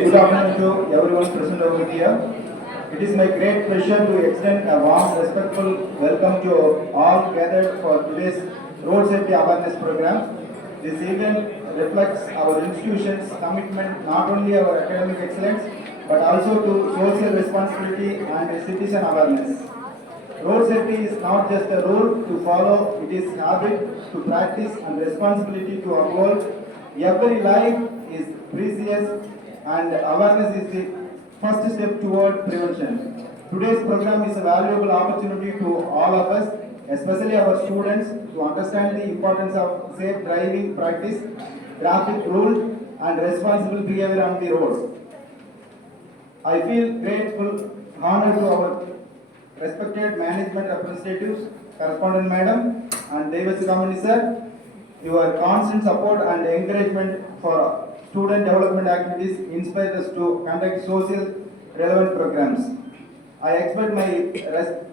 Very good afternoon to everyone present over here. It is my great pleasure to extend a warm, respectful welcome to all gathered for today's Road Safety Awareness Program. This event reflects our institution's commitment not only our academic excellence but also to social responsibility and citizen awareness. Road safety is not just a rule to follow, it is habit to practice and responsibility to uphold. Every life is precious and awareness is the first step toward prevention. Today's program is a valuable opportunity to all of us, especially our students, to understand the importance of safe driving practice, traffic rules, and responsible behavior on the roads. I feel grateful, honored to our respected management representatives, correspondent madam, and Devasi Kamani sir. Your constant support and encouragement for student development activities inspire us to conduct social relevant programs. I expect my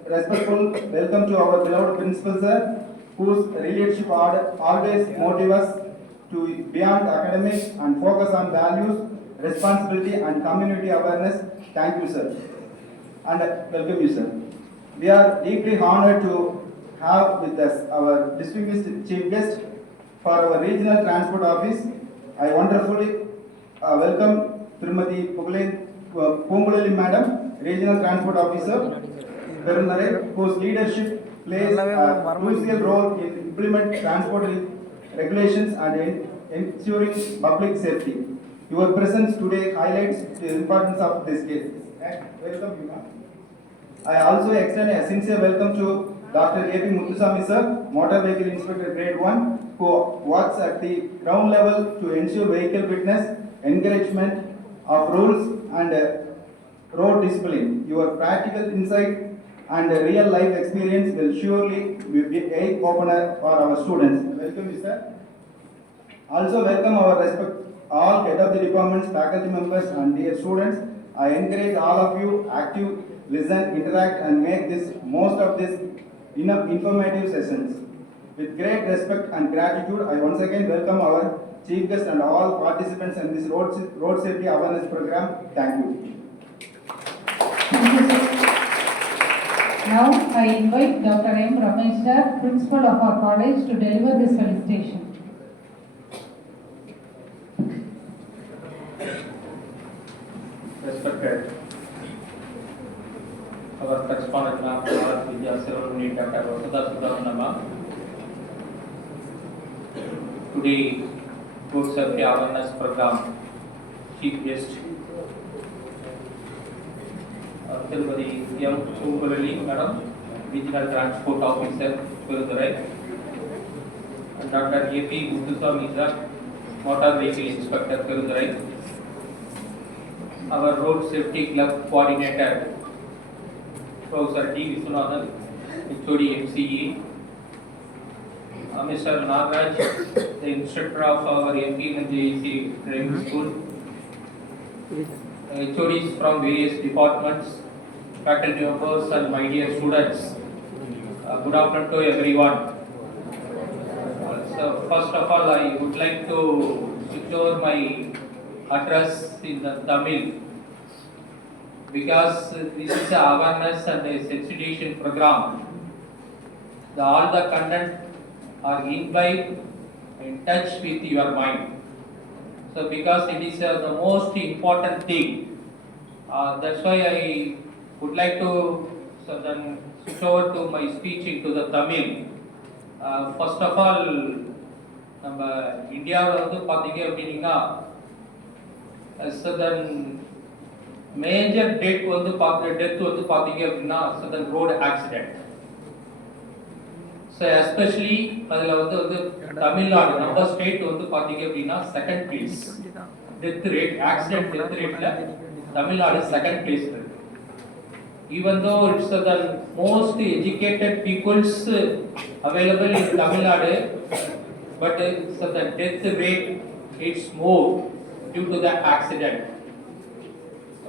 respectful welcome to our beloved principal sir, whose leadership always motivates us to beyond academics and focus on values, responsibility and community awareness. Thank you sir, and welcome you sir. We are deeply honored to have with us our distinguished chief guest for our regional transport office. I wonderfully welcome Srimati Pungulali Madam, regional transport officer, Perunare, whose leadership plays a crucial role in implementing transport regulations and ensuring public safety. Your presence today highlights the importance of this case. Welcome you, ma'am. I also extend a sincere welcome to Dr. A.P. Muthusamy sir, Motor Vehicle Inspector Grade 1, who works at the ground level to ensure vehicle fitness, encouragement of rules and road discipline. Your practical insight and real life experience will surely be an eye-opener for our students. Welcome you sir. Also welcome our all head of the departments, faculty members and dear students. I encourage all of you active, listen, interact and make this most of this informative sessions. With great respect and gratitude, I once again welcome our chief guest and all participants in this road safety awareness program. Thank you. Thank you, sir. Now I invite Dr. M. Ramesh sir, principal of our college, to deliver this felicitation. Respected our correspondent ma'am, Vidya Ceremony, Dr. Vasudha Subramanian ma'am. Today, Road Safety Awareness Program Chief Guest, Tirupati M. Pungulali Madam, Regional Transport Officer, Perundurai, and Dr. A.P. Muthusamy sir, Motor Vehicle Inspector, Perundurai. Our Road Safety Club Coordinator, Professor D. Viswanathan, HOD MCE, Mr. Nagaraj, the instructor of our MP and JEC Driving School, HODs from various departments, faculty members and my dear students. Good afternoon to everyone. So first of all, I would like to secure my address in the Tamil, because this is a awareness and a sensitization program. All the content are imbibe in touch with your mind. So because it is the most important thing, that's why I would like to then switch over to my speech into the Tamil. First of all, நம்ம இந்தியாவில் வந்து பார்த்தீங்க அப்படின்னா major death வந்து பார்த்தீங்க அப்படின்னா road accident. So especially அதில் வந்து தமிழ்நாடு நம்ம ஸ்டேட் வந்து பார்த்தீங்க அப்படின்னா second place death rate, accident death ரேட்ல தமிழ்நாடு செகண்ட் பிளேஸ் இருக்கு. Even though it's the most educated peoples available in Tamil Nadu, but so the death rate it's more due to the accident.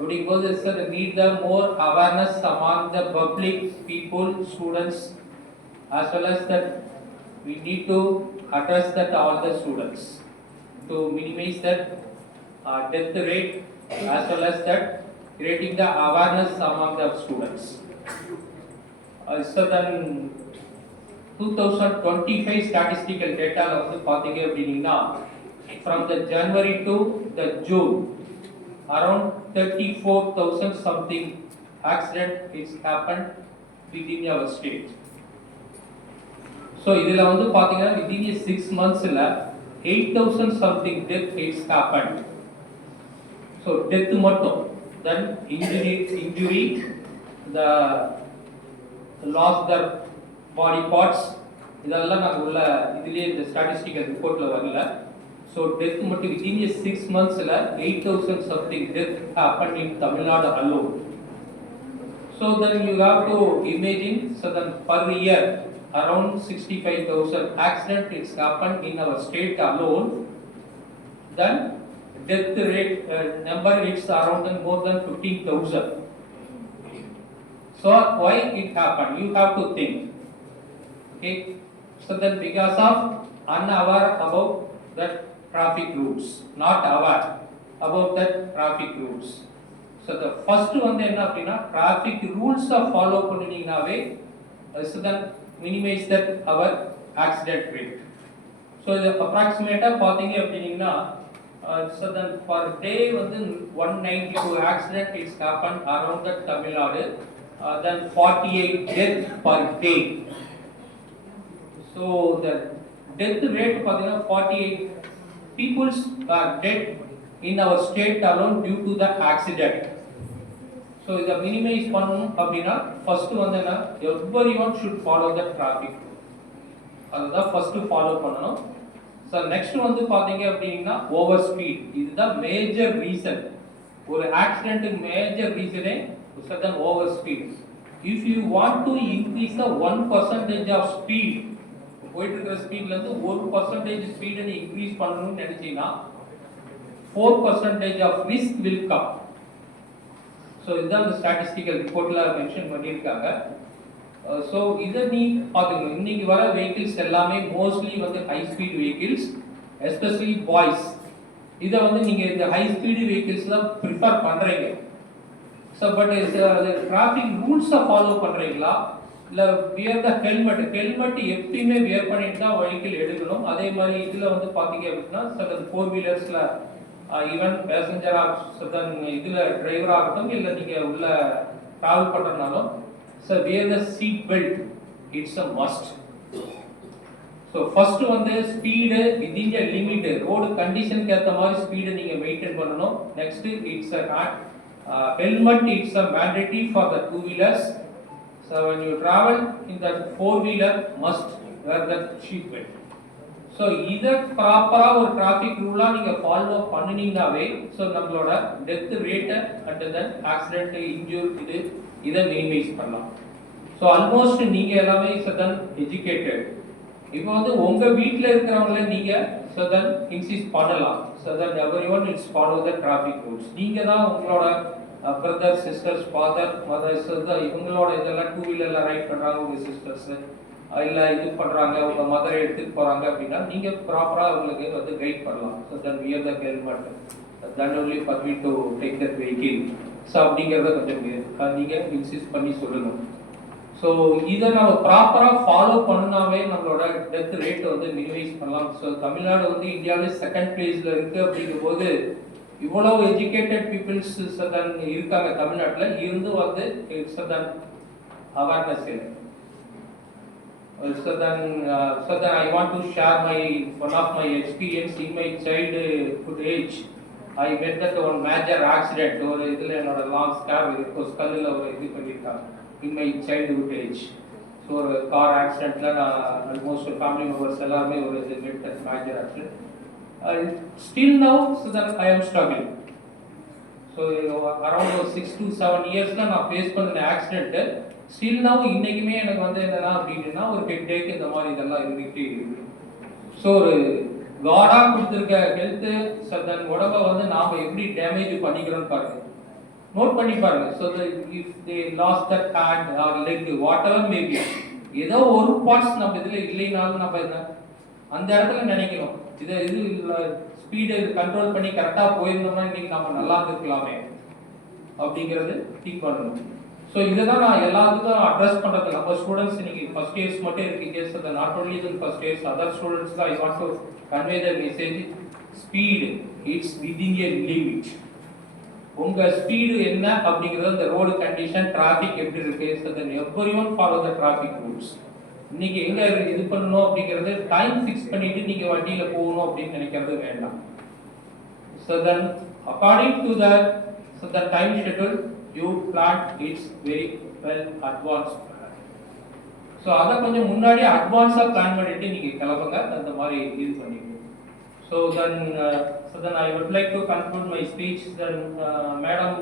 Because it's the need the more awareness among the public people, students, as well as that we need to address that all the students to minimize that death rate as well as that creating the awareness among the students. So then 2025 statistical data வந்து பாத்தீங்க அப்படின்னா from the January to the June around 34,000 something accident is happened within our state. So இதுல வந்து பாத்தீங்கன்னா within 6 monthsல 8,000 something death is happened. So death மட்டும், then injury, the lost their body parts, இதெல்லாம் நாங்க உள்ள இதுலயே இந்த ஸ்டாட்டிஸ்டிக்கல் ரிப்போர்ட்ல வரல. So death மட்டும் within 6 monthsல 8,000 something death happened in Tamil Nadu alone. So then you have to imagine, so then per year around 65,000 accident is happened in our state alone. Then death rate number is around more than 15,000. So why it happened? You have to think. Okay. So then because of unaware about that traffic rules, not aware about that traffic rules. So the first one enna appadina traffic rules follow pannீங்கனாவே so then minimize that our accident rate. So இது approximate பாத்தீங்க அப்படினா so then per day வந்து 192 accident is happened around the Tamil Nadu, then 48 death per day. So the death rate பாத்தீங்கன்னா 48 people are dead in our state alone due to the accident. So இத minimize பண்ணனும் அப்படினா first வந்து என்ன, everyone should follow the traffic. அதுதான் first follow பண்ணனும். So next வந்து பாத்தீங்க அப்படினா over speed. இதுதான் major reason. ஒரு accident major reason certain over speed. If you want to increase the 1% of speed, போயிட்டு இருக்கிற ஸ்பீட்ல இருந்து 1% ஸ்பீட் நீ இன்க்ரீஸ் பண்ணனும்னு நினைச்சீனா 4% of risk will come. So இதுதான் the statistical reportல மென்ஷன் பண்ணிருக்காங்க. So இத நீ பாருங்க, இன்னைக்கு வர vehicles எல்லாமே mostly வந்து high speed vehicles, especially boys. இத வந்து நீங்க இந்த high speed vehicles தான் prefer பண்றீங்க. So but the traffic rules follow பண்றீங்களா இல்ல wear the helmet எப்பவுமே wear பண்ணிட்டு தான் vehicle எடுக்கணும். அதே மாதிரி இதுல வந்து பாத்தீங்க அப்படினா certain four wheelersல ஈவன் பேசஞ்சரா certain இதுல டிரைவரா இருக்கட்டும் இல்ல நீங்க உள்ள travel பண்றனாலும் so wear the seat belt, it's a must. So first வந்து speed within the limit, road condition க்கு ஏத்த மாதிரி speed நீங்க மெயின்டைன் பண்ணனும். Next it's a helmet, it's a mandatory for the two wheelers. So when you travel in that four wheeler must wear that seat belt. So இத ப்ராப்பரா ஒரு traffic ரூலா நீங்க follow பண்ணினீங்கனாவே so நம்மளோட death rate and then accident injury இத minimise பண்ணலாம். So almost நீங்க எல்லாமே Sathan educated. இப்போ வந்து உங்க வீட்ல இருக்கிறவங்கள நீங்க சதன் இன்சிஸ்ட் பண்ணலாம். Sathan everyone is follow the traffic rules. நீங்க தான் உங்களோட பிரதர் சிஸ்டர்ஸ் ஃபாதர் மதர்ஸ் இவங்களோட இதெல்லாம் டூ வீலர்ல ரைட் பண்றாங்க உங்க சிஸ்டர்ஸ் இல்ல இது பண்றாங்க உங்க மதரை எடுத்துட்டு போறாங்க அப்படின்னா நீங்க ப்ராப்பரா உங்களுக்கு வந்து கைட் பண்ணலாம். So then wear the helmet then only permit to take that vehicle. So அப்படிங்கிறத கொஞ்சம் நீங்க இன்சிஸ்ட் பண்ணி சொல்லுங்க. ஸோ இதை நம்ம ப்ராப்பரா ஃபாலோ பண்ணாவே நம்மளோட டெத் ரேட் வந்து மினிமைஸ் பண்ணலாம். ஸோ தமிழ்நாடு வந்து இந்தியாவிலே செகண்ட் பிளேஸ்ல இருக்கு. அப்படிங்கும் போது இவ்வளவு எஜுகேட்டட் பீப்புள்ஸ் சதன் இருக்காங்க தமிழ்நாட்டில் இருந்து வந்து சதன் அவேர்னஸ் இல்லை. So then I want to share one of my experience in my childhood age. I met that one major accident or idhula enoda long scar irukku skull-la or idu pannirukanga in my childhood age. So a car accident la almost family members ellame or met that major accident. Still now so that I am struggling. So around 6 to 7 years la na face panna accident. Still now இன்னைக்குமே எனக்கு வந்து என்னன்னா அப்படின்னா ஒரு headache இந்த மாதிரி இதெல்லாம் இருந்துகிட்டே இருக்கு. ஸோ ஒரு காடா கொடுத்துருக்க ஹெல்த் சதன் உடம்பை வந்து நாம எப்படி டேமேஜ் பண்ணிக்கிறோம்னு பாருங்க, நோட் பண்ணி பாருங்க. So if they lost that hand R leg what ever maybe ஏதோ ஒரு பார்ட்ஸ் நம்ம இதில் இல்லைனாலும் நம்ம என்ன அந்த இடத்துல நினைக்கணும் இது ஸ்பீடு கண்ட்ரோல் பண்ணி கரெக்டாக போயிருந்தோம்னா இன்னைக்கு நம்ம நல்லா இருக்கலாமே அப்படிங்கிறது திங்க் பண்ணணும். ஸோ இதை தான் நான் எல்லாத்துக்கும் அட்ரஸ் பண்ணுறது. நம்ம ஸ்டூடெண்ட்ஸ் இன்னைக்கு ஃபர்ஸ்ட் இயர்ஸ் மட்டும் இருக்கு கேஸ் அது not only in first years other ஸ்டூடெண்ட்ஸ்க்கு I want to convey the message speed it's within a limit. உங்க ஸ்பீடு என்ன அப்படிங்கிறது அந்த ரோடு கண்டிஷன் டிராஃபிக் எப்படி இருக்கு so then everyone follow the traffic rules. இன்னைக்கு எங்க இது பண்ணணும் அப்படிங்கிறது டைம் ஃபிக்ஸ் பண்ணிட்டு நீங்க வண்டியில போகணும் அப்படின்னு நினைக்கிறது வேண்டாம். So then according to the time schedule you plan it's very well advanced. So அதை கொஞ்சம் முன்னாடி அட்வான்ஸாக பிளான் பண்ணிட்டு நீங்க கிளம்புங்க அந்த மாதிரி இது பண்ணிட்டு. So then I would like to conclude my speech. Then Madam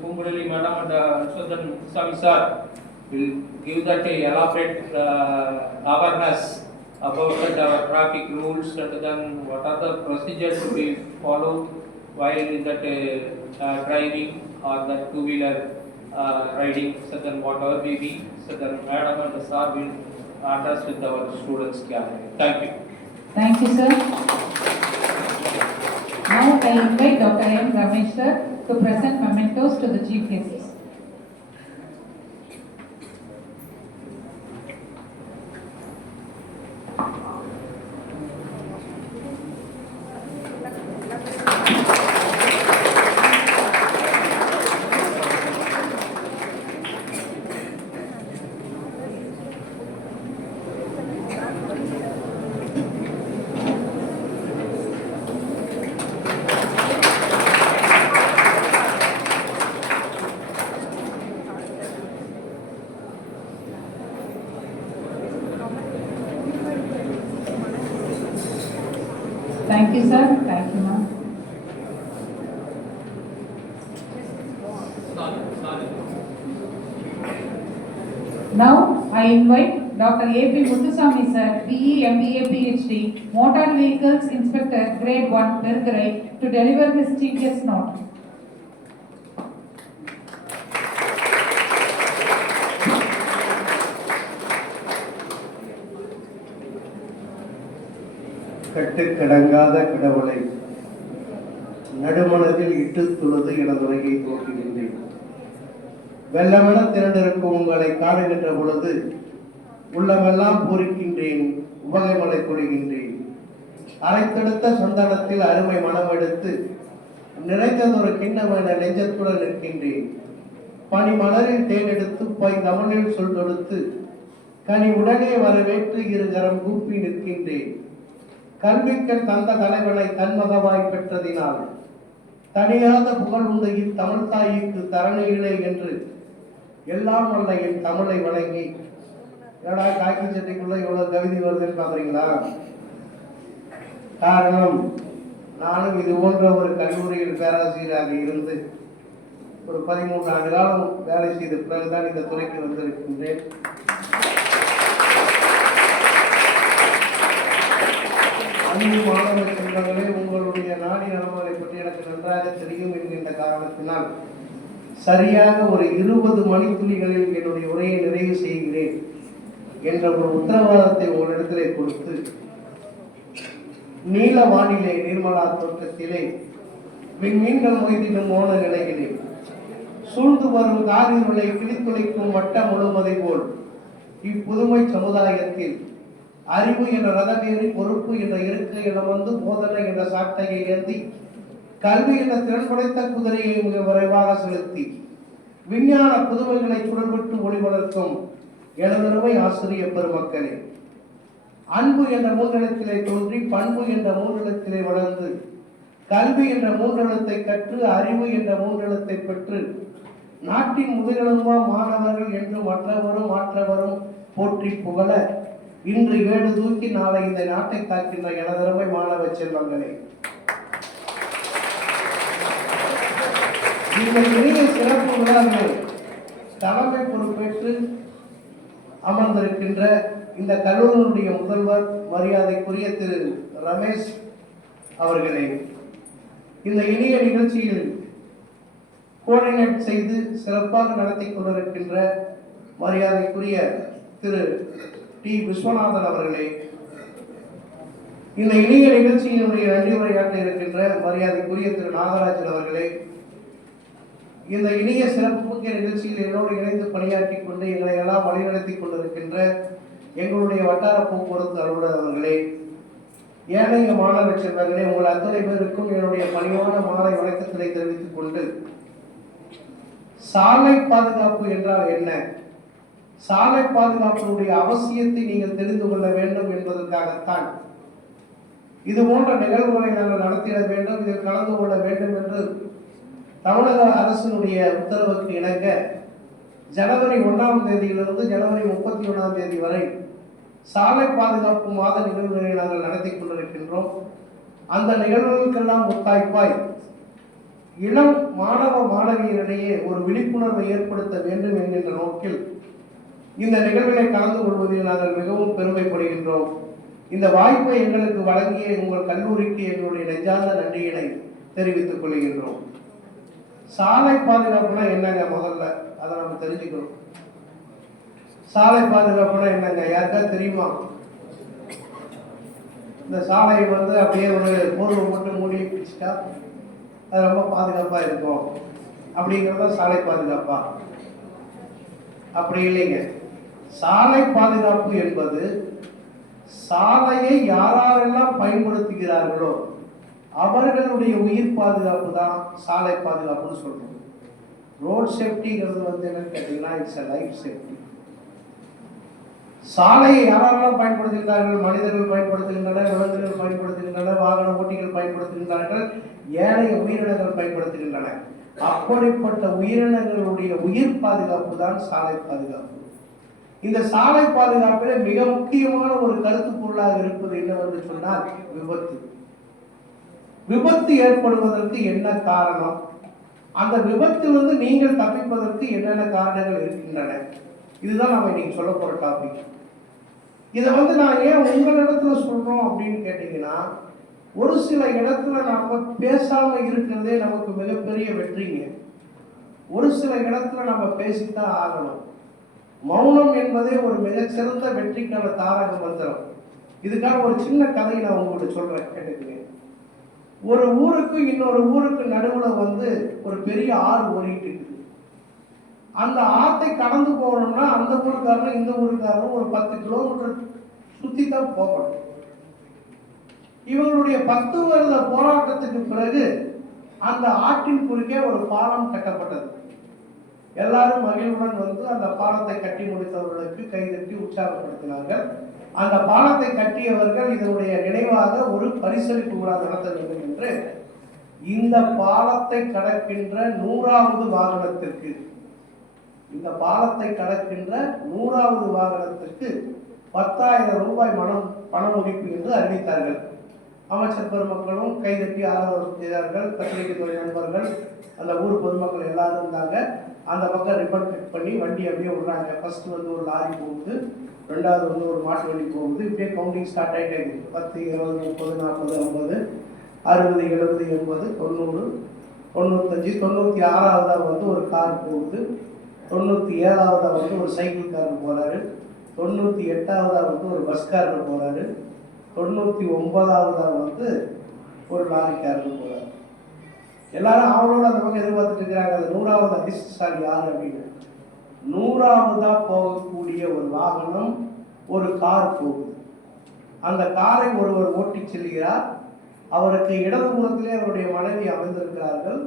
Kumbudali Madam and so then Sami sir will give that a elaborate awareness about the traffic rules and then what are the procedures to be followed while in that driving or the two-wheeler riding. So then whatever may be, so then Madam and sir will address with our students. Thank you. Thank you, sir. Now I invite Dr. M. Ramesh sir to present mementos to the chief guests. Thank you, sir. Thank you, ma'am. Now, I invite Dr. A.P. Muthuswamy, sir, BE, MBA, PhD, Motor Vehicles Inspector, Grade 1, Nirgarai, to deliver his chief guest note. கட்டுக்கடங்காத கடவுளை நடுமனதில் இட்டு தொழுது எனது உலகை தோற்றுகின்றேன். வெள்ளமென திரண்டிருக்கும் உங்களை காணுகின்ற பொழுது உள்ளமெல்லாம் பூரிக்கின்றேன், உவகைமலை கொள்கின்றேன். அரைத்தெடுத்த சந்தனத்தில் அருமை மனம் எடுத்து நிறைந்ததொரு கிண்ணமென நெஞ்சத்துடன் நிற்கின்றேன். பனிமலரில் தேனெடுத்து போய் தமிழில் சொல் தொடுத்து கனி உடனே வரவேற்று இருகரம் கூப்பி நிற்கின்றேன். கல்விக்கண் தந்த தலைவனை தன்மகவாய் பெற்றதினால் தனியாத புகழ் உண்ட இத்தமிழ் தாய்க்கு தரணிகளே என்று எல்லாம் வல்ல என் தமிழை வழங்கி. ஏடா காக்கி சட்டைக்குள்ள இவ்வளவு கவிதை வருதுன்னு பாக்குறீங்களா? காரணம், நானும் இது போன்ற ஒரு கல்லூரியில் பேராசிரியராக இருந்து ஒரு 13 ஆண்டு காலம் வேலை செய்த பிறகுதான் இந்த துறைக்கு வந்திருக்கின்றேன். அன்பு மாணவ செல்வங்களே, உங்களுடைய நாடி நலன்களை பற்றி எனக்கு நன்றாக தெரியும் என்கின்ற காரணத்தினால் சரியாக ஒரு 20 மணித்துளிகளில் என்னுடைய உரையை நிறைவு செய்கிறேன் என்ற ஒரு உத்தரவாதத்தை உங்களிடத்திலே கொடுத்து, நீல வானிலை நீர்மலா தோட்டத்திலே விண்மீன்கள் மொய்திடும் மோன நிலைகளே சூழ்ந்து வரும் காரிருளை கிழித்துளைக்கும் வட்டம் முழுவதை போல் இப்புதுமை சமுதாயத்தில் அறிவு என்ற ரதமேறி பொறுப்பு என்ற இருக்கை என வந்து போதனை என்ற சாட்டையை ஏந்தி கல்வி என்ற திறன் படைத்த குதிரையை மிக விரைவாக செலுத்தி விஞ்ஞான புதுமைகளை சுடர்விட்டு ஒளி வளர்க்கும் எனதருமை ஆசிரியர் பெருமக்களே, அன்பு என்ற மூன்றெழுத்திலே தோன்றி பண்பு என்ற மூன்றெழுத்திலே வளர்ந்து கல்வி என்ற மூன்றெழுத்தை கற்று அறிவு என்ற மூன்றெழுத்தை பெற்று நாட்டின் முதுகெலும்பா மாணவர்கள் என்று மாற்றவரும் போற்றி புகழ இன்று 7 தூக்கி நாளை இந்த நாட்டை காக்கின்ற எனதருமை மாணவ செல்வங்களே, இந்த இனிய சிறப்பு விழாவில் தலைமை பொறுப்பேற்று அமர்ந்திருக்கின்ற இந்த கல்லூரியுடைய முதல்வர் மரியாதைக்குரிய திரு ரமேஷ் அவர்களே, இந்த இனிய நிகழ்ச்சியில் கோஆர்டினேட் செய்து சிறப்பாக நடத்தி கொண்டிருக்கின்ற மரியாதைக்குரிய திரு டி விஸ்வநாதன் அவர்களே, இந்த இனிய நிகழ்ச்சியினுடைய நன்றி உரையாற்ற இருக்கின்ற மரியாதைக்குரிய திரு நாகராஜன் அவர்களே, இந்த இனிய சிறப்புமிக்க நிகழ்ச்சியில் என்னோடு இணைந்து பணியாற்றிக் கொண்டு எங்களை எல்லாம் வழிநடத்தி கொண்டிருக்கின்ற எங்களுடைய வட்டார போக்குவரத்து அலுவலர் அவர்களே, ஏனைய மாணவ செல்வர்களே, உங்கள் அத்தனை பேருக்கும் என்னுடைய பணிவான மாலை வணக்கத்தினை தெரிவித்துக் கொண்டு, சாலை பாதுகாப்பு என்றால் என்ன, சாலை பாதுகாப்பினுடைய அவசியத்தை நீங்கள் தெரிந்து கொள்ள வேண்டும் என்பதற்காகத்தான் இது போன்ற நிகழ்வுகளை நாங்கள் நடத்திட வேண்டும், இதில் கலந்து கொள்ள வேண்டும் என்று தமிழக அரசினுடைய உத்தரவுக்கு இணங்க ஜனவரி 1ஆம் தேதியிலிருந்து ஜனவரி 31ஆம் தேதி வரை சாலை பாதுகாப்பு மாத நிகழ்வுகளை நாங்கள் நடத்தி கொண்டிருக்கின்றோம். அந்த நிகழ்வுகளுக்கெல்லாம் முத்தாய்ப்பாய் இளம் மாணவ மாணவியரிடையே ஒரு விழிப்புணர்வை ஏற்படுத்த வேண்டும் என்கின்ற நோக்கில் இந்த நிகழ்வினை கலந்து கொள்வதில் நாங்கள் மிகவும் பெருமைப்படுகின்றோம். இந்த வாய்ப்பை எங்களுக்கு வழங்கிய உங்கள் கல்லூரிக்கு எங்களுடைய நெஞ்சார்ந்த நன்றியினை தெரிவித்துக் கொள்கின்றோம். சாலை பாதுகாப்புனா என்னங்க, முதல்ல அதை நம்ம தெரிஞ்சுக்கணும். சாலை பாதுகாப்புனா என்னங்க, யாருக்கா தெரியுமா? இந்த சாலையை அப்படியே ஒரு போர்வை மட்டும் மூடி பிடிச்சிட்டா அது ரொம்ப பாதுகாப்பா இருக்கும் அப்படிங்கிறத சாலை பாதுகாப்பா? அப்படி இல்லைங்க. சாலை பாதுகாப்பு என்பது சாலையை யாரெல்லாம் பயன்படுத்துகிறார்களோ அவர்களுடைய உயிர் பாதுகாப்பு தான் சாலை பாதுகாப்புன்னு சொல்றோம். ரோட் சேஃப்டிங்கிறது என்னன்னு கேட்டீங்கன்னா இட்ஸ் a லைஃப் சேஃப்டி. சாலையை யாரெல்லாம் பயன்படுத்துகிறார்கள்? மனிதர்கள் பயன்படுத்துகின்றனர், விலங்குகள் பயன்படுத்துகின்றனர், வாகன ஓட்டிகள் பயன்படுத்துகின்றார்கள், ஏனைய உயிரினங்கள் பயன்படுத்துகின்றன. அப்படிப்பட்ட உயிரினங்களுடைய உயிர் பாதுகாப்பு தான் சாலை பாதுகாப்பு. இந்த சாலை பாதுகாப்பில் மிக முக்கியமான ஒரு கருத்து பொருளாக இருப்பது என்னவென்று சொன்னால் விபத்து. விபத்து ஏற்படுவதற்கு என்ன காரணம், அந்த விபத்திலிருந்து நீங்கள் தப்பிப்பதற்கு என்னென்ன காரணங்கள் இருக்கின்றன, இதுதான் நம்ம இன்னைக்கு சொல்ல போற டாபிக். இதை நான் ஏன் உங்களிடத்துல சொல்றோம் அப்படின்னு கேட்டீங்கன்னா, ஒரு சில இடத்துல நாம பேசாம இருக்கிறதே நமக்கு மிகப்பெரிய வெற்றிங்க. ஒரு சில இடத்துல நம்ம பேசித்தான் ஆகணும். மௌனம் என்பதே ஒரு மிகச்சிறந்த வெற்றிக்கான தாரக மந்திரம். இதுக்கான ஒரு சின்ன கதையை நான் உங்களுக்கு சொல்றேன், கேட்டுக்கங்க. ஒரு ஊருக்கு இன்னொரு ஊருக்கு நடுவுல ஒரு பெரிய ஆறு ஓடிட்டு இருக்குது. அந்த ஆத்தை கடந்து போகணும்னா அந்த ஊருக்காரனும் இந்த ஊருக்காரனும் ஒரு 10 கிலோமீட்டர் சுத்தி தான் போகணும். இவங்களுடைய 10 வருட போராட்டத்துக்கு பிறகு அந்த ஆற்றின் குறுக்கே ஒரு பாலம் கட்டப்பட்டது. எல்லாரும் மகிழ்வுடன் அந்த பாலத்தை கட்டி முடித்தவர்களுக்கு கைதட்டி உற்சாகப்படுத்தினார்கள். அந்த பாலத்தை கட்டியவர்கள் இதனுடைய நினைவாக ஒரு பரிசளிப்பு விழா நடத்த வேண்டும் என்று இந்த பாலத்தை கடக்கின்ற 100வது வாகனத்திற்கு, இந்த பாலத்தை கடக்கின்ற 100வது வாகனத்திற்கு 10,000 ரூபாய் பண மதிப்பு என்று அறிவித்தார்கள். அமைச்சர் பெருமக்களும் கைதட்டி ஆதரவு செய்தார்கள். பத்திரிகை துறை நண்பர்கள், அந்த ஊர் பொதுமக்கள் எல்லாரும் இருந்தாங்க. அந்த பக்கம் ரிப்பன் கட் பண்ணி வண்டி அப்படியே விடுறாங்க. ஃபர்ஸ்ட் ஒரு லாரி போகுது, ரெண்டாவது ஒரு மாட்டு வண்டி போகுது. இப்படியே கவுண்டிங் ஸ்டார்ட் ஆகிட்டே இருக்குது. 10, 20, 30, 40, 50, 60, 70, 80, 90, 95, 96வது ஒரு கார் போகுது. 97வது ஒரு சைக்கிள் காரர் போறாரு. 98வது ஒரு பஸ்காரர் போறாரு. 99வது ஒரு லாரிக்காரர் போறாரு. எல்லாரும் அவளோட அந்த பக்கம் எதிர்பார்த்துட்டு இருக்கிறாங்க, அது 100வது அதிர்ஷ்டசாலி யாரு அப்படின்னு. 100வதா போகக்கூடிய ஒரு வாகனம், ஒரு கார் போகுது. அந்த காரை ஒருவர் ஓட்டி செல்கிறார். அவருக்கு இடதுபுறத்திலே அவருடைய மனைவி அமைந்திருக்கிறார்கள்.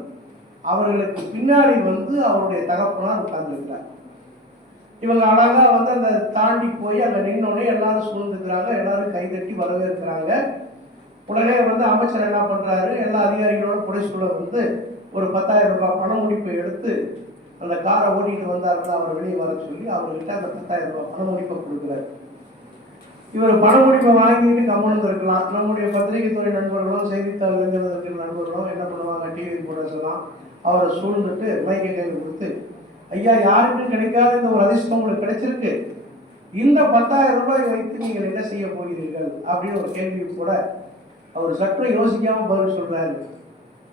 அவர்களுக்கு பின்னாடி அவருடைய தகப்பனார் உட்கார்ந்துருக்கிறார். இவங்க அழகா அந்த தாண்டி போய் அங்க நின்னோடனே எல்லாரும் சூழ்ந்துக்கிறாங்க. எல்லாரும் கைதட்டி வரவேற்கிறாங்க. உடனே அமைச்சர் என்ன பண்றாரு, எல்லா அதிகாரிகளோட புடைசூழ ஒரு 10,000 ரூபாய் பண முடிப்பை எடுத்து அந்த காரை ஓட்டிட்டு வந்தாருன்னா அவர் வெளியே வர சொல்லி அவர்கிட்ட அந்த 10,000 ரூபாய் பண முடிப்பை கொடுக்குறாரு. இவர் பண முடிப்பை வாங்கிட்டு கம்மனு இருக்கலாம். நம்முடைய பத்திரிகை துறை நண்பர்களும் செய்தித்தாள் இருக்கிற நண்பர்களும் என்ன பண்ணுவாங்க, டிவி போட சொல்லலாம், அவரை சூழ்ந்துட்டு மைக்கை கையில் கொடுத்து, ஐயா, யாருக்கும் கிடைக்காத இந்த ஒரு அதிர்ஷ்டம் உங்களுக்கு கிடைச்சிருக்கு, இந்த 10,000 ரூபாய் வைத்து நீங்கள் என்ன செய்ய போகிறீர்கள் அப்படின்னு ஒரு கேள்வி கூட அவர் சற்று யோசிக்காம பதில் சொல்றாரு.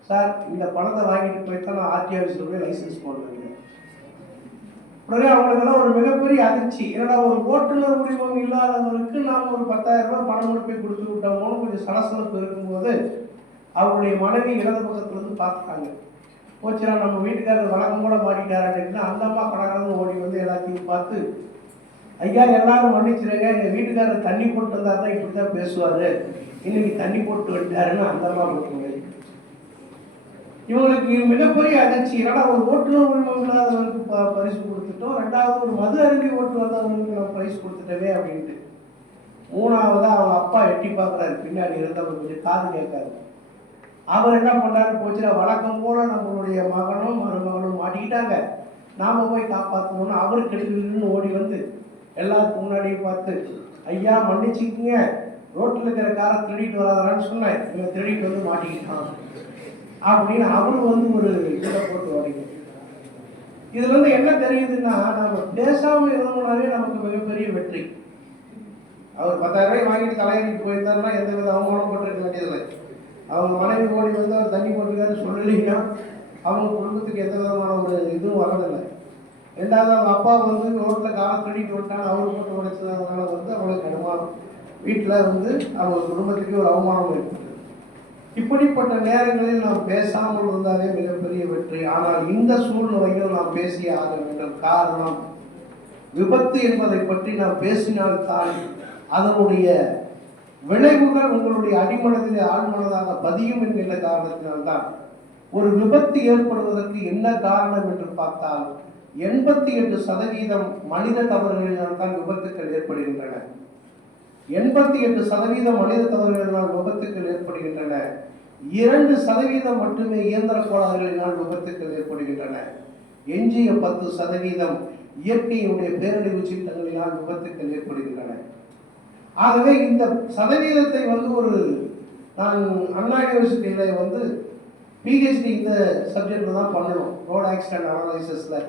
சார், இந்த பணத்தை வாங்கிட்டு போய் தான் நான் ஆர்டி ஆஃபீஸில் போய் லைசன்ஸ் போடுறேங்க. உடனே அவங்களுக்கெல்லாம் ஒரு மிகப்பெரிய அதிர்ச்சி. என்னடா ஒரு ஓட்டுநர் உரிமம் இல்லாதவருக்கு நாம் ஒரு 10,000 ரூபாய் பணம் கொடுப்பை கொடுத்து விட்டோமோன்னு கொஞ்சம் சலசலப்பு இருக்கும்போது அவருடைய மனைவி இடது பக்கத்துலேருந்து பார்த்தாங்க. போச்சுனா நம்ம வீட்டுக்காரர் வழக்கம் கூட மாட்டிட்டாருன்னு அந்த அம்மா கடற்கரை ஓடி வந்து எல்லாத்தையும் பார்த்து, ஐயா எல்லாரும் மன்னிச்சிருங்க, எங்கள் வீட்டுக்காரர் தண்ணி போட்டு வந்தால் தான் இப்படி தான் பேசுவார், இன்னைக்கு தண்ணி போட்டு விட்டாருன்னு அந்த அம்மா போட்டுங்க. இவங்களுக்கு மிகப்பெரிய அதிர்ச்சி. ஏன்னா ஒரு ஓட்டுநர் உரிமம் இல்லாதவருக்கு பரிசு கொடுத்துட்டோம், ரெண்டாவது ஒரு மது அருந்தி ஓட்டு வந்தவங்களுக்கு நம்ம பரிசு கொடுத்துட்டவே அப்படின்ட்டு. மூணாவதா அவங்க அப்பா எட்டி பார்க்குறாரு, பின்னாடி இருந்தவர் கொஞ்சம் காது கேட்காரு. அவர் என்ன பண்ணாரு, போச்சுன்னா வழக்கம் போல நம்மளுடைய மகனும் மருமகனும் மாட்டிக்கிட்டாங்க, நாம போய் காப்பாற்றணும்னு அவர் கெடுக்கணும்னு ஓடி வந்து எல்லாத்துக்கும் முன்னாடியும் பார்த்து, ஐயா மன்னிச்சுக்குங்க, ரோட்டில் இருக்கிற காரை திருடிட்டு வராதான்னு சொன்னேன், இவங்க திருடிட்டு வந்து மாட்டிக்கிட்டான் அப்படின்னு அவரு வந்து ஒரு இதை போட்டு வரீங்க. இதுல இருந்து என்ன தெரியுதுன்னா, நம்ம பேசாம இருந்தோம்னாலே நமக்கு மிகப்பெரிய வெற்றி. அவர் 10,000 ரூபாய் வாங்கிட்டு தலையறிட்டு போயிருந்தாருன்னா எந்த வித அவமானம் போட்டிருக்க வேண்டியதில்லை. அவங்க மனைவி ஓடி வந்து அவர் தண்ணி போட்டுக்காரு சொல்லலைன்னா அவங்க குடும்பத்துக்கு எந்த விதமான ஒரு இதுவும் வரதில்லை. ரெண்டாவது அவங்க அப்பா வந்து ரோட்டில் காலை திருடிட்டு விட்டாங்க, அவரு போட்டு உடைச்சதுனால வந்து அவங்களுக்கு அவமானம், வீட்டில் வந்து அவங்க குடும்பத்துக்கு ஒரு அவமானம் ஏற்பட்டது. இப்படிப்பட்ட நேரங்களில் நாம் பேசாமல் இருந்தாலே மிகப்பெரிய வெற்றி. ஆனால் இந்த சூழ்நிலையில் நாம் பேசிய ஆக வேண்டும். காரணம், விபத்து என்பதை பற்றி நாம் பேசினால்தான் அதனுடைய விளைவுகள் உங்களுடைய அடிமனதிலே ஆழ்மனதாக பதியும் என்கின்ற காரணத்தினால்தான். ஒரு விபத்து ஏற்படுவதற்கு என்ன காரணம் என்று பார்த்தால் 88% மனித தவறுகளினால் தான் விபத்துக்கள் ஏற்படுகின்றன. 88% மனித தவறுகளினால் விபத்துக்கள் ஏற்படுகின்றன. 2% மட்டுமே இயந்திர கோளாறுகளினால் விபத்துக்கள் ஏற்படுகின்றன. எஞ்சிய 10% இயற்கையினுடைய பேரழிவு சீற்றங்களினால் விபத்துக்கள் ஏற்படுகின்றன. ஆகவே இந்த சதவீதத்தை வந்து நான் அண்ணா யூனிவர்சிட்டியில் வந்து பிஹெச்டி இந்த சப்ஜெக்டில் தான் பண்ணணும், ரோடு ஆக்சிடென்ட் அனலைசிஸில்.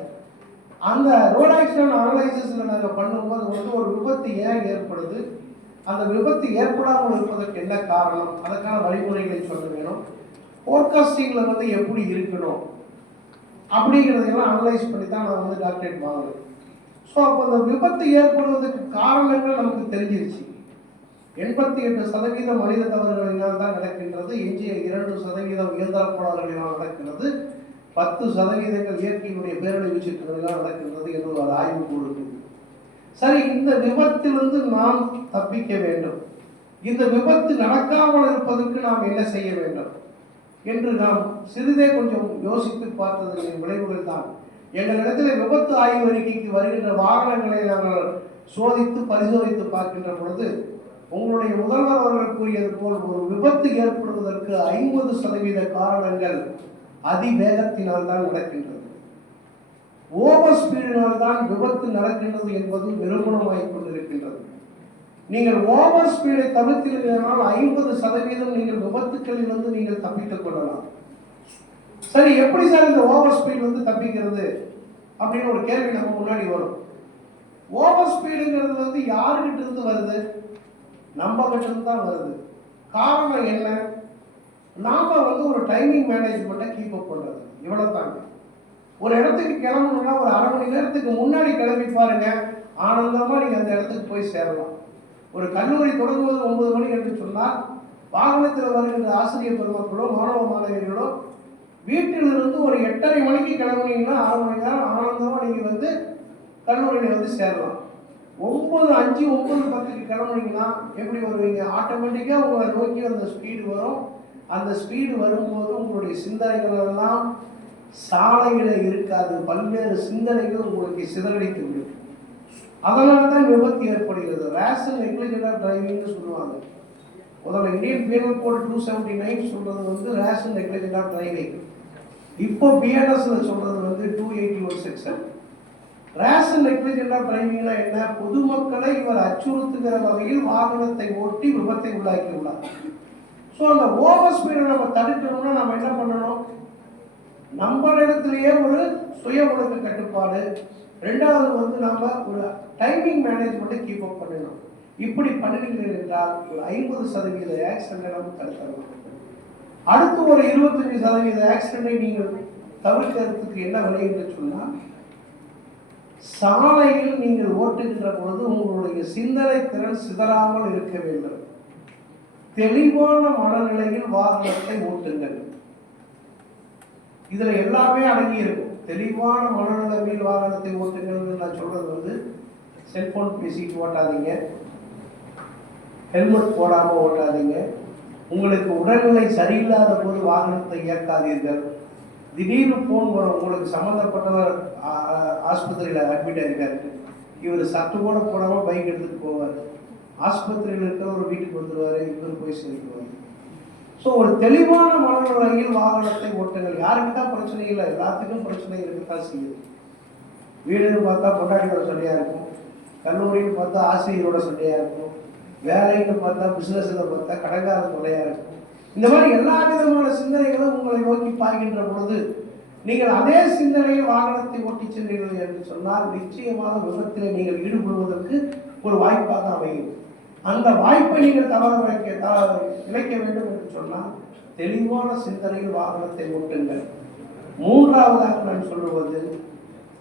அந்த ரோடு ஆக்சிடென்ட் அனலைசிஸில் நாங்கள் பண்ணும்போது வந்து ஒரு விபத்து ஏன் ஏற்படுது, அந்த விபத்து ஏற்படாமல் இருப்பதற்கு என்ன காரணம், அதற்கான வழிமுறைகளை சொல்ல வேணும், ஃபோர்காஸ்டிங்கில் வந்து எப்படி இருக்கணும் அப்படிங்கிறதையெல்லாம் அனலைஸ் பண்ணி தான் நான் வந்து டாக்டரேட் வாங்குறேன். ஸோ அப்போ அந்த விபத்து ஏற்படுவதற்கு காரணங்கள் நமக்கு தெரிஞ்சிருச்சு. 88% மனித தவறுகளினால் தான் நடக்கின்றது, எஞ்சிய 2% இயந்திர கோளாறுகளினால் நடக்கிறது, 10% இயற்கையினுடைய பேரழிவு சீற்றங்களினால் நடக்கின்றது என்று ஒரு ஆய்வு கூறுது. சரி, இந்த விபத்திலிருந்து நாம் தப்பிக்க வேண்டும், இந்த விபத்து நடக்காமல் இருப்பதற்கு நாம் என்ன செய்ய வேண்டும் என்று நாம் சிறிதே கொஞ்சம் யோசித்து பார்த்ததன் விளைவுகள் தான் எங்களிடத்தில் விபத்து ஆய்வு அறிக்கைக்கு வருகின்ற வாகனங்களை நாங்கள் சோதித்து பரிசோதித்து பார்க்கின்ற பொழுது உங்களுடைய முதல்வர் அவர்கள் கூறியது போல் ஒரு விபத்து ஏற்படுவதற்கு 50% காரணங்கள் அதிவேகத்தினால் தான் நடக்கின்றது. ஓவர் ஸ்பீடினால் தான் விபத்து நடக்கின்றது என்பது நிரூபணமாகிக் கொண்டிருக்கின்றது. நீங்கள் ஓவர் ஸ்பீடை தவிர்த்தீர்களால் 50% நீங்கள் விபத்துக்களில் வந்து நீங்கள் தப்பித்துக் கொள்ளலாம். சரி, எப்படி சார் இந்த ஓவர் ஸ்பீட் வந்து தப்பிக்கிறது அப்படின்னு ஒரு கேள்வி நம்ம முன்னாடி வரும். ஓவர் ஸ்பீடுங்கிறது வந்து யாருக்கிட்ட இருந்து வருது, நம்ம கிட்ட இருந்து தான் வருது. காரணம் என்ன, நாம வந்து ஒரு டைமிங் மேனேஜ்மெண்ட்டை கீப் அப் பண்றது, இவ்வளவு தாங்க. ஒரு இடத்துக்கு கிளம்பணும்னா ஒரு 1/2 மணி நேரத்துக்கு முன்னாடி கிளம்பி பாருங்க, ஆனந்தமா நீங்க அந்த இடத்துக்கு போய் சேரலாம். ஒரு கல்லூரி தொடங்குவது 9 மணி என்று சொன்னால் வாகனத்தில் வருகின்ற ஆசிரியர் பெருமக்களோ மாணவ மாணவிகளோ வீட்டிலிருந்து ஒரு 8:30 மணிக்கு கிளம்புனீங்கன்னா 6 மணி நேரம் ஆனந்தமா நீங்க வந்து கல்லூரியில வந்து சேரலாம். 9:05 9:10 கிளம்புனீங்கன்னா எப்படி வருவீங்க, ஆட்டோமேட்டிக்கா உங்களை நோக்கி அந்த ஸ்பீடு வரும். அந்த ஸ்பீடு வரும்போது உங்களுடைய சிந்தனைகள் எல்லாம் சாலையில இருக்காது, பல்வேறு சிந்தனைகள் உங்களுக்கு சிதறடித்து விடும். அதனால தான் விபத்து ஏற்படுகிறது. ரேஷ் அண்ட் நெக்லிஜென்ட் டிரைவிங்னு சொல்லுவாங்க. முதல்ல இந்தியன் பீனல் கோட் 279 சொல்றது வந்து ரேஷ் அண்ட் நெக்லிஜென்ட் டிரைவிங். இப்போ பிஎன்எஸ்ல சொல்றது வந்து 281 செக்ஷன். ரேஷ் அண்ட் நெக்லிஜென்ட் டிரைவிங்னா என்ன, பொதுமக்களை இவர் அச்சுறுத்துகிற வகையில் வாகனத்தை ஓட்டி விபத்தை உண்டாக்கி உள்ளார். ஸோ அந்த ஓவர் ஸ்பீடை நம்ம தடுக்கணும்னா நம்ம என்ன பண்ணணும், நம்ம இடத்துலயே ஒரு சுய ஒழுக்க கட்டுப்பாடு, ரெண்டாவது வந்து நாம ஒரு டைமிங் மேனேஜ்மெண்ட்டை கீப் அப் பண்ணணும். இப்படி பண்ணினீர்கள் என்றால் ஒரு 50% ஆக்சிடென்ட்டை நம்ம தடுக்கலாம். அடுத்து ஒரு 25% ஆக்சிடென்ட்டை நீங்கள் தவிர்க்கிறதுக்கு என்ன வழி என்று சொன்னால், சாலையில் நீங்கள் ஓட்டுகின்ற பொழுது உங்களுடைய சிந்தனை திறன் சிதறாமல் இருக்க வேண்டும். தெளிவான மனநிலையில் வாகனத்தை ஓட்டுங்கள். இதுல எல்லாமே அடங்கி இருக்கும். தெளிவான மனநிலையில் வாகனத்தை ஓட்டுங்கள் நான் சொல்றது வந்து செல்போன் பேசிட்டு ஓட்டாதீங்க, ஹெல்மெட் போடாம ஓட்டாதீங்க, உங்களுக்கு உடல்நிலை சரியில்லாத போது வாகனத்தை இயக்காதீர்கள். திடீர்னு போன் வரும், உங்களுக்கு சம்மந்தப்பட்டவர் ஆஸ்பத்திரியில் அட்மிட் ஆகிருக்காரு, இவர் சட்டு கூட போடாமல் பைக் எடுத்துகிட்டு போவார், ஆஸ்பத்திரியில் இருக்கிற ஒரு வீட்டுக்கு வந்துடுவார், இவர் போய் சேர்த்துவார். ஸோ ஒரு தெளிவான மனநிலையில் வாகனத்தை ஓட்டுங்கள். யாருக்கு தான் பிரச்சனை இல்லை, எல்லாத்துக்கும் பிரச்சனை இருக்கத்தான் செய்யுது. வீடுன்னு பார்த்தா பொண்டாட்டியோட சண்டையாக இருக்கும், கல்லூரின்னு பார்த்தா ஆசிரியரோட சண்டையாக இருக்கும், வேலைன்னு பார்த்தா பிஸ்னஸில் பார்த்தா கடைக்காரன் தொல்லையாக இருக்கும். இந்த மாதிரி எல்லா விதமான சிந்தனைகளும் உங்களை நோக்கி பாய்கின்ற பொழுது நீங்கள் அதே சிந்தனையில் வாகனத்தை ஓட்டி சென்றீர்கள் என்று சொன்னால் நிச்சயமாக விபத்திலே நீங்கள் ஈடுபடுவதற்கு ஒரு வாய்ப்பாக அமையும். அந்த வாய்ப்பை நீங்கள் இழைக்க வேண்டும் என்று சொன்னால் தெளிவான சிந்தனையில் வாகனத்தை ஓட்டுங்கள். மூன்றாவதாக நான் சொல்லுவது,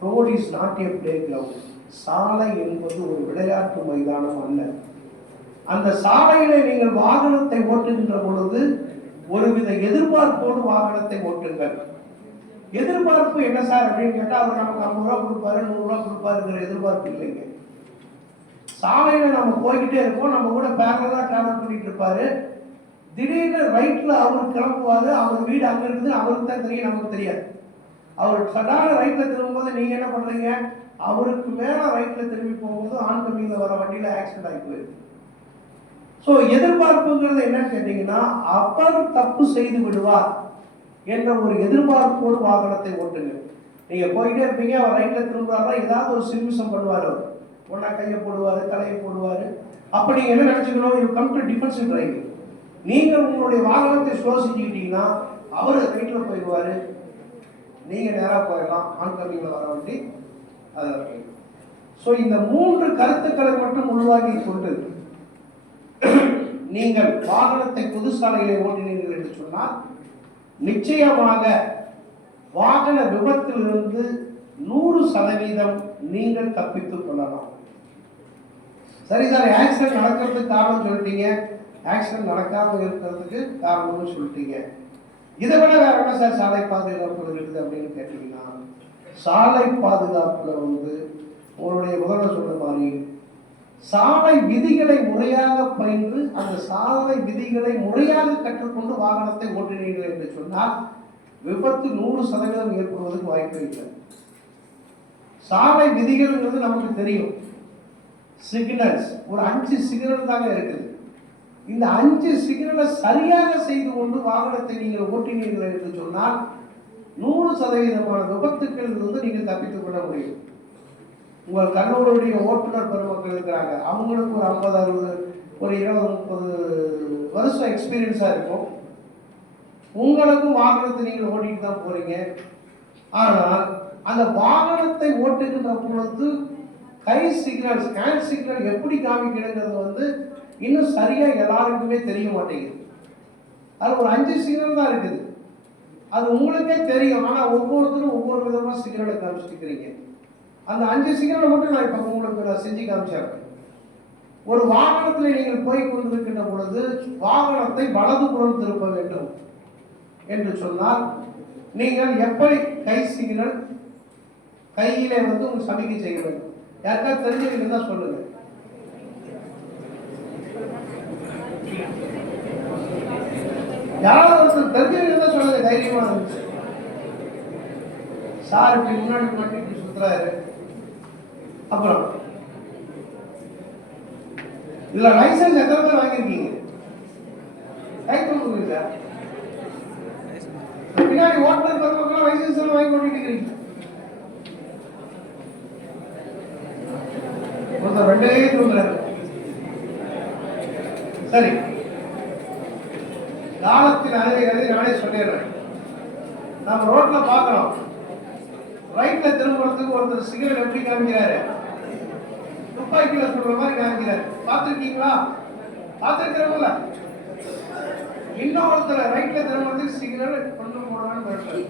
road is not a play ground. சாலை என்பது ஒரு விளையாட்டு மைதானம் அல்ல. அந்த சாலையிலே நீங்கள் வாகனத்தை ஓட்டுகின்ற பொழுது ஒருவித எதிர்பார்ப்போடு வாகனத்தை ஓட்டுங்கள். எதிர்பார்ப்பு என்ன சார் அப்படின்னு கேட்டால் அவர் நமக்கு 50 ரூபா கொடுப்பாரு, 100 ரூபா கொடுப்பாருங்கிற எதிர்பார்ப்பு இல்லைங்க. சாலையில நம்ம போய்கிட்டே இருக்கோம், நம்ம கூட பேரலா டிராவல் பண்ணிட்டு இருப்பாரு, திடீர்னு ரைட்ல அவர் கிளம்புவாரு, அவர் வீடு அங்க இருக்குது, அவருக்கு தான் தெரியும், நமக்கு தெரியாது. அவர் சடான ரைட்ல திரும்பும்போது நீங்க என்ன பண்றீங்க, அவருக்கு மேல ரைட்ல திரும்பி போகும்போது ஆன்கமிங்ல வர வண்டியில ஆக்சிடென்ட் ஆகி போயிருக்கு. ஸோ எதிர்பார்ப்புங்கிறது என்னன்னு கேட்டீங்கன்னா, அவர் தப்பு செய்து விடுவார் என்ற ஒரு எதிர்பார்ப்போடு வாகனத்தை ஓட்டுங்க. நீங்க போயிட்டே இருப்பீங்க, அவர் ரைட்ல திரும்புறாருன்னா ஏதாவது ஒரு சில்மிசம் பண்ணுவார், அவர் ஒன்னா கையை போடுவாரு, தலையை போடுவாரு. அப்ப நீங்க என்ன நினைச்சுக்கணும், you come to defensive driving. நீங்க உங்களுடைய வாகனத்தை ஸ்லோ செஞ்சுக்கிட்டீங்கன்னா அவர் ரைட்ல போயிடுவாரு, நீங்க நேரா போயிடலாம், ஆன்கமிங்ல வர வண்டி அதில் போயிடும். ஸோ இந்த 3 கருத்துக்களை மட்டும் உருவாக்கி கொண்டு நீங்கள் வாகனத்தை பொது சாலையிலே ஓட்டினீர்கள் என்று சொன்னால் நிச்சயமாக வாகன விபத்திலிருந்து 100% நீங்கள் தப்பித்துக் கொள்ளலாம். சரி சார், ஆக்சிடென்ட் நடக்கிறதுக்கு காரணம் சொல்லிட்டீங்க, ஆக்சிடென்ட் நடக்காமல் இருக்கிறதுக்கு காரணம்னு சொல்லிட்டீங்க, இதை விட வேற என்ன சார் சாலை பாதுகாப்பு இருக்குது அப்படின்னு கேட்டீங்கன்னா, சாலை பாதுகாப்புல வந்து உங்களுடைய முதல்வர் சொல்ற மாதிரி சாலை விதிகளை முறையாக பயின்று அந்த சாலை விதிகளை முறையாக கற்றுக்கொண்டு வாகனத்தை ஓட்டினீர்கள் என்று சொன்னால் விபத்து 100% ஏற்படுவதற்கு வாய்ப்பு இல்லை. சாலை விதிகள்ங்கிறது நமக்கு தெரியும். சிக்னல்ஸ் ஒரு 5 சிக்னல் தாங்க இருக்குது. இந்த 5 சிக்னலை சரியாக செய்து கொண்டு வாகனத்தை நீங்கள் ஓட்டினீர்கள் என்று சொன்னால் 100% விபத்துக்கள் இருந்து நீங்கள் தப்பித்துக் கொள்ள முடியும். உங்கள் கல்லூரியுடைய ஓட்டுநர் பெருமக்கள் இருக்கிறாங்க, அவங்களுக்கு ஒரு 50, 60, ஒரு 20, 30 வருஷம் எக்ஸ்பீரியன்ஸாக இருக்கும். உங்களுக்கும் வாகனத்தை நீங்கள் ஓட்டிட்டு தான் போறீங்க. ஆனால் அந்த வாகனத்தை ஓட்டுகின்ற பொழுது கை சிக்னல், ஹேண்ட் சிக்னல் எப்படி காமிக்கணுங்கிறது வந்து இன்னும் சரியா எல்லாருக்குமே தெரிய மாட்டேங்குது. அது ஒரு 5 சிக்னல் தான் இருக்குது, அது உங்களுக்கே தெரியும். ஆனால் ஒவ்வொருத்தரும் ஒவ்வொரு விதமா சிக்னலை காமிச்சிருக்கிறீங்க. அந்த 5 சிக்னலை மட்டும் நான் இப்போ உங்களுக்கு செஞ்சு காமிச்சிருக்கேன். ஒரு வாகனத்தில் நீங்கள் போய் கொண்டிருக்கின்ற பொழுது வாகனத்தை வலதுபுறம் திருப்ப வேண்டும் என்று சொன்னால் நீங்கள் எப்படி கை சிக்னல் கையிலே வந்து உங்களுக்கு சமிக்கை செய்ய வேண்டும். யாருக்காவது தெரிஞ்சவங்க தான் சொல்லுங்க. யாராவது ஒருத்தர் தெரிஞ்சவங்க தான் சொல்லுங்க, தைரியமா இருந்துச்சு. சார் இப்படி முன்னாடி இப்படி சுத்துறாரு. அப்புறம் இதுல லைசன்ஸ் எத்தனை பேர் வாங்கியிருக்கீங்க? கை கொடுக்குறீங்க சார். பின்னாடி ஓட்டுநர் பெருமக்கள் லைசன்ஸ் எல்லாம் வாங்கி கொண்டு இருக்கிறீங்க. ஒருத்தர் 2 கை கொடுக்குறாரு. சரி, காலத்தின் அறிவை நானே சொல்லிடுறேன். நம்ம ரோட்ல பார்க்கிறோம், ரைட்ல திரும்புறதுக்கு ஒருத்தர் சிக்னல் எப்படி காமிக்கிறாரு, துப்பாக்கியில சொல்ற மாதிரி காமிக்கிறாரு. பார்த்துருக்கீங்களா? பார்த்துருக்கிறவங்கள இன்னொருத்தர் ரைட்ல திரும்புறதுக்கு சிக்னல் கொண்டு போடுறான்னு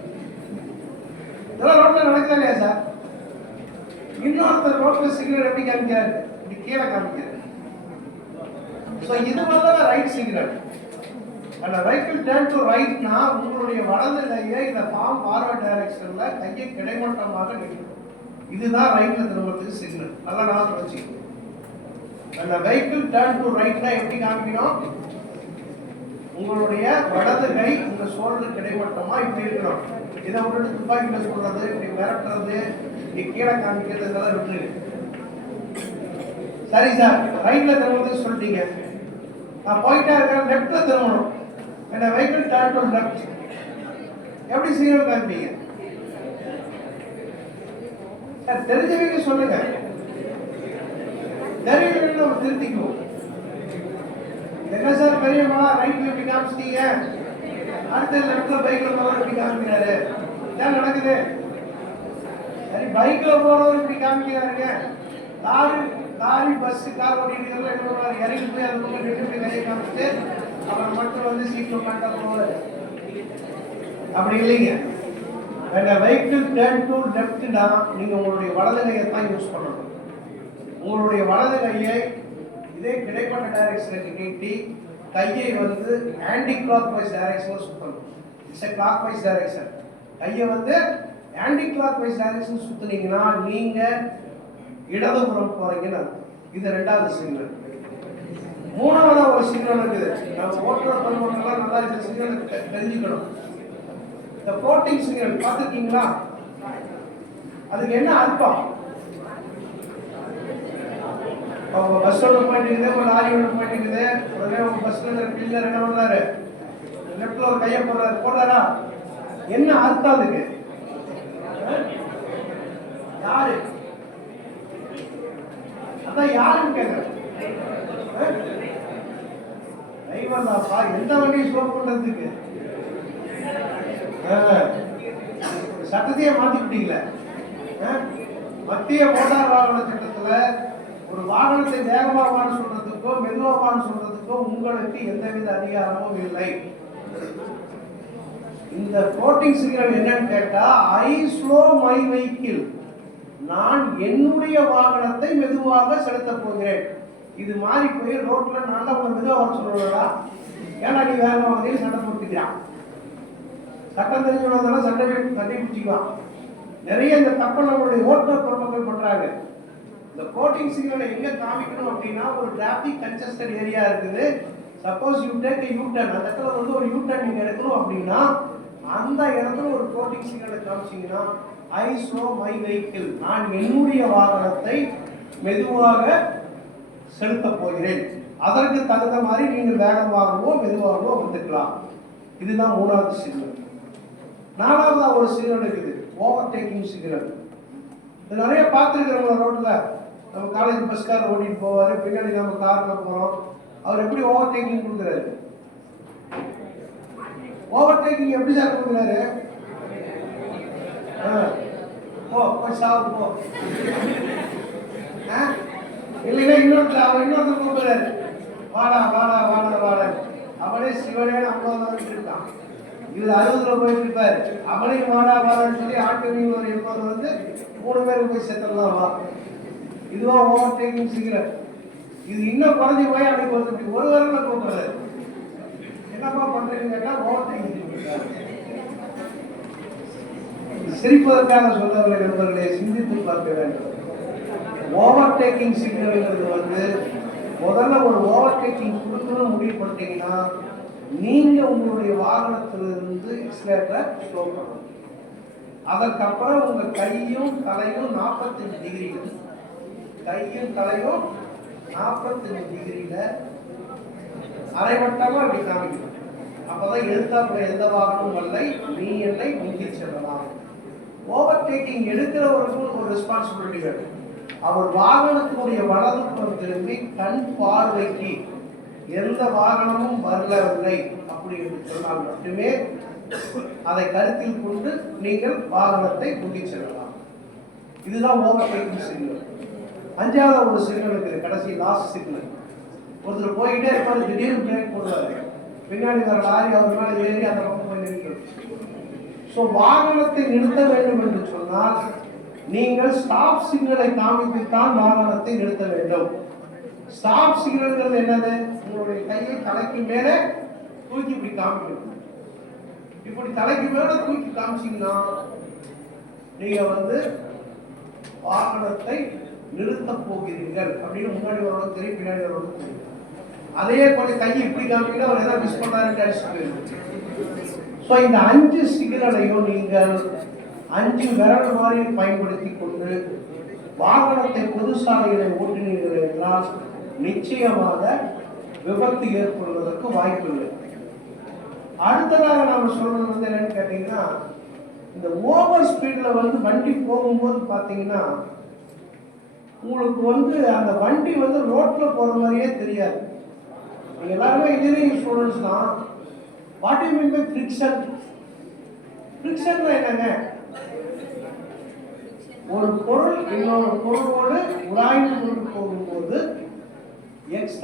இதெல்லாம் ரோட்ல நடக்குதா இல்லையா சார்? இன்னொருத்தர் ரோட்ல சிக்னல் எப்படி காமிக்கிறாரு? இப்படி கீழே காமிக்கிறாரு. சோ இது வந்து ரைட் சிக்னல். அந்த வெஹிக்கிள் டர்ன் டு ரைட்னா உங்களுடைய வலது கையை இந்த ஃபார்வர்ட் டைரக்ஷன்ல கையை கிடைமட்டமாக நிறுத்தணும். இதுதான் ரைட்ல திரும்புறதுக்கு சிக்னல். நல்லா ஞாபகம் வச்சுக்கணும். அந்த வெஹிக்கிள் டர்ன் டு ரைட்னா எப்படி காமிக்கணும்? உங்களுடைய வலது கை உங்க ஷோல்டர் கிடைமட்டமா இப்படி இருக்கணும். இதை விட்டுட்டு துப்பாக்கில சொல்றது, இப்படி மிரட்டுறது, இப்படி கீழே காமிக்கிறது இதெல்லாம் விட்டுரு. சரி சார், ரைட்ல திரும்புறதுக்கு சொல்லிட்டீங்க. நான் போயிட்டே இருக்கேன், லெஃப்ட்ல திரும்பணும். என்ன வெஹிக்கிள் டர்ன் டு லெஃப்ட் எப்படி சிக்னல் காமிப்பீங்க? சார் தெரிஞ்சவங்க சொல்லுங்க. தெரியலன்னு நம்ம திருத்திக்குவோம். என்ன சார் பெரியம்மா ரைட்ல எப்படி காமிச்சிட்டீங்க, அடுத்த லெஃப்ட்ல பைக்ல போறவர் எப்படி காமிக்கிறாரு? என்ன நடக்குது? சரி, பைக்ல போறவர் இப்படி காமிக்கிறாருங்க. லாரி பஸ் கார் ஓடிட்டு இறங்கி போய் அந்த பக்கம் நின்று கையை காமிச்சிட்டு அப்புறம் மட்டும் வந்து சீட்ல உட்காந்துட்டா போவாரு. அப்படி இல்லைங்க. வெஹிக்கிள் டர்ன் டு லெஃப்ட்னா நீங்க உங்களுடைய வலது கையை தான் யூஸ் பண்ணணும். உங்களுடைய வலது கையை இதே கிடைப்பட்ட டைரக்ஷனுக்கு நீட்டி கையை வந்து ஆன்டி கிளாக் வைஸ் டைரக்ஷன் சுத்தணும். It's a clock wise direction. கையை வந்து ஆன்டி கிளாக் வைஸ் டைரக்ஷன் சுத்துனீங்கன்னா நீங்க இடதுபுறம் போறீங்கன்னு அர்த்தம். இது ரெண்டாவது சிக்னல். மூணாவது ஒரு சிக்னல் இருக்குது. நம்ம ஓட்டுநர் பண்புலாம் நல்லா இந்த சிக்னல் தெரிஞ்சுக்கணும். இந்த போர்ட்டிங் சிக்னல் பார்த்துருக்கீங்களா? அதுக்கு என்ன அர்த்தம்? அவங்க பஸ் ஒன்று போயிட்டு இருக்குது, ஒரு லாரி ஒன்று போயிட்டு இருக்குது. உடனே உங்க பஸ்ல பில்லர் என்ன பண்ணாரு? லெஃப்ட்ல ஒரு கையை போடுறாரா? என்ன அர்த்தம் அதுக்கு? யாரு? அதான் யாருன்னு கேட்கறேன். டிரைவர் தான்ப்பா. எந்த வண்டியை ஸ்லோ பண்றதுக்கு? சட்டத்தையே மாத்திக்கிட்டீங்களே. மத்திய மோட்டார் வாகன சட்டத்துல ஒரு வாகனத்தை வேகமாவான்னு சொல்றதுக்கோ மெதுவாவான்னு சொல்றதுக்கோ உங்களுக்கு எந்தவித அதிகாரமும் இல்லை. இந்த போர்ட்டிங் சிக்னல் என்னன்னு கேட்டா, ஐ ஸ்லோ மை வெஹிக்கிள், நான் என்னுடைய வாகனத்தை மெதுவாக செலுத்த போகிறேன். இது மாறி போய் ரோட்ல நான் தான் உங்களை மெதுவாக சொல்றா, ஏன்னா நீ வேகமாக வந்து சண்டை போட்டுக்கிறான். சட்டம் தெரிஞ்சவங்க சண்டை பிடிச்சிக்குவான். நிறைய இந்த தப்பை நம்மளுடைய ஓட்டுநர் பொறுப்புகள் பண்றாங்க. இந்த போர்ட்டிங் சிக்னலை எங்க காமிக்கணும் அப்படின்னா, ஒரு டிராபிக் கன்ஜஸ்டட் ஏரியா இருக்குது. Suppose you take you turn, அந்த இடத்துல வந்து ஒரு யூ டர்ன் நீங்க எடுக்கணும் அப்படின்னா அந்த இடத்துல ஒரு போர்ட்டிங் சிக்னலை காமிச்சீங்கன்னா, ஐ ஸ்லோ மை வெஹிக்கிள், நான் என்னுடைய வாகனத்தை மெதுவாக செலுத்த போகிறேன். அதற்கு தகுந்த மாதிரி நீங்கள் வேகமாகவோ மெதுவாகவோ வந்துக்கலாம். இதுதான் மூணாவது சிக்னல். நாலாவதா ஒரு சிக்னல் இருக்குது, ஓவர் டேக்கிங் சிக்னல். இது நிறைய பார்த்துருக்கிறவங்க ரோட்ல. நம்ம காலேஜ் பஸ்கார் ஓட்டிட்டு போவாரு, பின்னாடி நம்ம கார்ல போறோம். அவர் எப்படி ஓவர் டேக்கிங் கொடுக்குறாரு? ஓவர் டேக்கிங் எப்படி சார் கொடுக்குறாரு? போய் சாவு போ. இல்லைன்னா இன்னொருத்தர் கூப்பிடுறாரு, வாடா வாடா வாடா வாடா. அவனே சிவனே 50 இருக்கான், இவர் 60 போயிட்டு இருப்பாரு. அவனையும் வாடா வாடான்னு சொல்லி ஆட்டோவில் ஒரு 80 வந்து 3 பேருக்கு போய் சேர்த்துடலாம் வா. இதுவா ஓவர் டேக்கிங் சிக்னல். இது இன்னும் குறைஞ்சி போய் அவனுக்கு ஒரு வரல கூப்பிடுறாரு. என்னப்பா பண்றீங்கன்னு கேட்டா ஓவர் டேக்கிங். சிரிப்பதற்காக சொல்லவில்லை நண்பர்களே, சிந்தித்து பார்க்க வேண்டும். ஓவர் டேக்கிங் சிக்னல்ங்கிறது வந்து முதல்ல ஒரு ஓவர் டேக்கிங் கொடுக்கணும்னு முடிவு பண்ணிட்டீங்கன்னா நீங்க உங்களுடைய வாகனத்திலிருந்து எக்ஸலேட்டரை ஸ்லோ பண்ணணும். அதற்கப்புறம் உங்க கையும் தலையும் 45 டிகிரியில, கையும் தலையும் 45 டிகிரியில அரைவட்டமா அப்படி காமிக்கணும். அப்பதான் எழுத்தாப்புல எந்த வாகனமும் இல்லை, நீ என்னை முந்தி செல்லலாம். ஓவர் டேக்கிங் எடுக்கிறவருக்கும் ஒரு ரெஸ்பான்சிபிலிட்டி வேணும். அவர் வாகனத்தினுடைய வலதுபுறம் திரும்பி கண் பார்வைக்கு எந்த வாகனமும் வரவில்லை அப்படி என்று சொன்னால் மட்டுமே அதை கருத்தில் கொண்டு நீங்கள் வாகனத்தை முந்தி செல்லலாம். இதுதான் ஓவர் டேக்கிங் சிக்னல். அஞ்சாவது ஒரு சிக்னல் இருக்குது, கடைசி லாஸ்ட் சிக்னல். ஒருத்தர் போயிட்டே இருப்பாரு, திடீர்னு பிரேக் போடுவாரு, பின்னாடி வர லாரி அவர் மேலே ஏறி அந்த பக்கம் போய் நிற்கிறது. ஸோ வாகனத்தை நிறுத்த வேண்டும் என்று சொன்னால் நீங்கள் ஸ்டாப் சிக்னலை காமித்துத்தான் வாகனத்தை நிறுத்த வேண்டும். ஸ்டாப் சிக்னல்கள் என்னது? உங்களுடைய கையை தலைக்கு மேலே தூக்கி இப்படி காமிக்கணும். இப்படி தலைக்கு மேல தூக்கி காமிச்சீங்கன்னா நீங்க வாகனத்தை நிறுத்த போகிறீர்கள் அப்படின்னு முன்னாடி வரணும், திருப்பி பின்னாடி வரணும். அதே போல கையை இப்படி காமிக்கினா அவர் ஏதாவது மிஸ் பண்ணாருன்னு அடிச்சுட்டு. ஸோ இந்த 5 சிக்னலையும் நீங்கள் 5 விரல் மாதிரி பயன்படுத்தி கொண்டு வாகனத்தை பொது சாலைகளை ஓட்டினீர்கள் என்றால் நிச்சயமாக விபத்து ஏற்படுவதற்கு வாய்ப்பு இல்லை. அடுத்ததாக நாம சொல்றது என்னன்னு கேட்டீங்கன்னா, இந்த ஓவர் ஸ்பீட்ல வண்டி போகும்போது பாத்தீங்கன்னா உங்களுக்கு அந்த வண்டி ரோட்ல போற மாதிரியே தெரியாது. நீங்க எல்லாருமே இன்ஜினியரிங் ஸ்டூடெண்ட்ஸ் தான். What you mean by friction? ஃபிரிக்ஷன்னா என்னங்க? ஒரு பொருள் இன்னொரு பொருளோடு உராய்ந்து கொண்டு போகும்போது எக்ஸ்ட்ரா